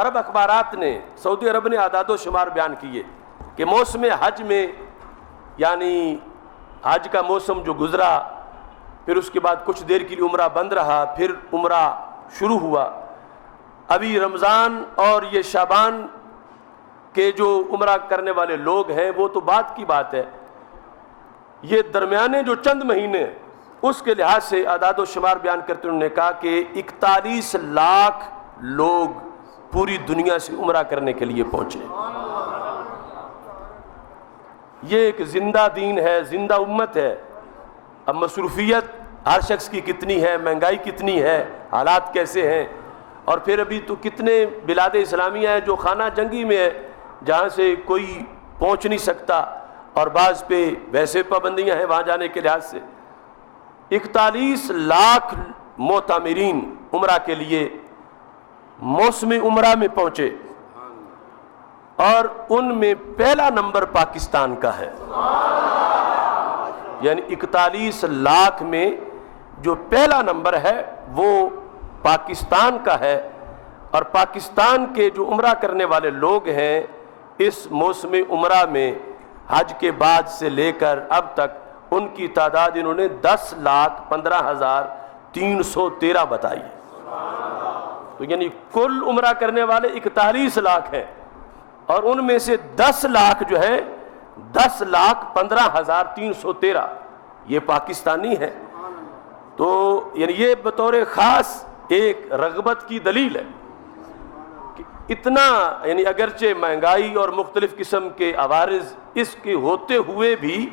عرب اخبارات نے، سعودی عرب نے اعداد و شمار بیان کیے کہ موسم حج میں، یعنی حج کا موسم جو گزرا، پھر اس کے بعد کچھ دیر کے لیے عمرہ بند رہا، پھر عمرہ شروع ہوا. ابھی رمضان اور یہ شعبان کے جو عمرہ کرنے والے لوگ ہیں وہ تو بعد کی بات ہے. یہ درمیانے جو چند مہینے اس کے لحاظ سے اعداد و شمار بیان کرتے انہوں نے کہا کہ 41 لاکھ لوگ پوری دنیا سے عمرہ کرنے کے لیے پہنچے. یہ ایک زندہ دین ہے، زندہ امت ہے. اب مصروفیت ہر شخص کی کتنی ہے، مہنگائی کتنی ہے، حالات کیسے ہیں، اور پھر ابھی تو کتنے بلاد اسلامیہ ہیں جو خانہ جنگی میں ہے، جہاں سے کوئی پہنچ نہیں سکتا، اور بعض پہ ویسے پابندیاں ہیں وہاں جانے کے لحاظ سے. 41 لاکھ معتمرین عمرہ کے لیے موسم عمرہ میں پہنچے، اور ان میں پہلا نمبر پاکستان کا ہے. یعنی 41 لاکھ میں جو پہلا نمبر ہے وہ پاکستان کا ہے. اور پاکستان کے جو عمرہ کرنے والے لوگ ہیں اس موسم عمرہ میں حج کے بعد سے لے کر اب تک ان کی تعداد انہوں نے 10,15,313 بتائی. تو یعنی کل عمرہ کرنے والے 41 لاکھ ہیں، اور ان میں سے 10 لاکھ جو ہے 10,15,313 یہ پاکستانی ہیں. تو یعنی یہ بطور خاص ایک رغبت کی دلیل ہے کہ اتنا، یعنی اگرچہ مہنگائی اور مختلف قسم کے عوارض اس کے ہوتے ہوئے بھی،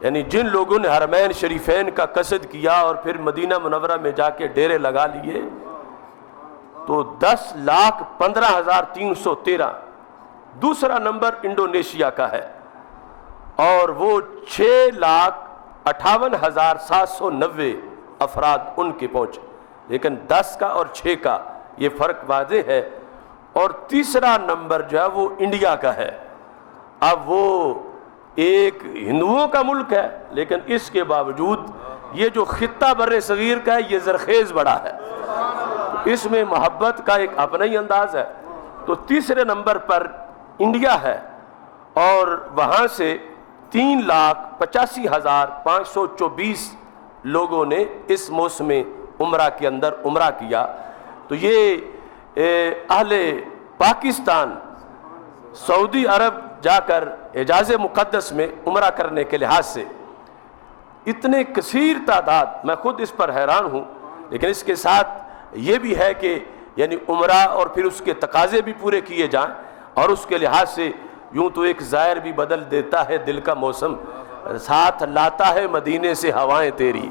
یعنی جن لوگوں نے حرمین شریفین کا قصد کیا اور پھر مدینہ منورہ میں جا کے ڈیرے لگا لیے، تو 10,15,313. دوسرا نمبر انڈونیشیا کا ہے، اور وہ 6,58,790 افراد ان کے پہنچے. لیکن 10 کا اور 6 کا یہ فرق واضح ہے. اور تیسرا نمبر جو ہے وہ انڈیا کا ہے. اب وہ ایک ہندوؤں کا ملک ہے، لیکن اس کے باوجود یہ جو خطہ بر صغیر کا ہے یہ زرخیز بڑا ہے، اس میں محبت کا ایک اپنا ہی انداز ہے. تو تیسرے نمبر پر انڈیا ہے، اور وہاں سے 3,85,524 لوگوں نے اس موسم عمرہ کے اندر عمرہ کیا. تو یہ اہل پاکستان سعودی عرب جا کر حجاز مقدس میں عمرہ کرنے کے لحاظ سے اتنے کثیر تعداد، میں خود اس پر حیران ہوں. لیکن اس کے ساتھ یہ بھی ہے کہ یعنی عمرہ اور پھر اس کے تقاضے بھی پورے کیے جائیں، اور اس کے لحاظ سے یوں تو ایک ظاہر بھی بدل دیتا ہے دل کا موسم، ساتھ لاتا ہے مدینے سے ہوائیں تیری.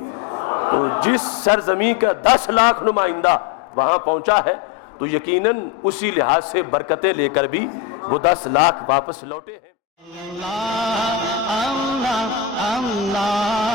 تو جس سرزمین کا 10 لاکھ نمائندہ وہاں پہنچا ہے تو یقیناً اسی لحاظ سے برکتیں لے کر بھی وہ 10 لاکھ واپس لوٹے ہیں. اللہ اللہ اللہ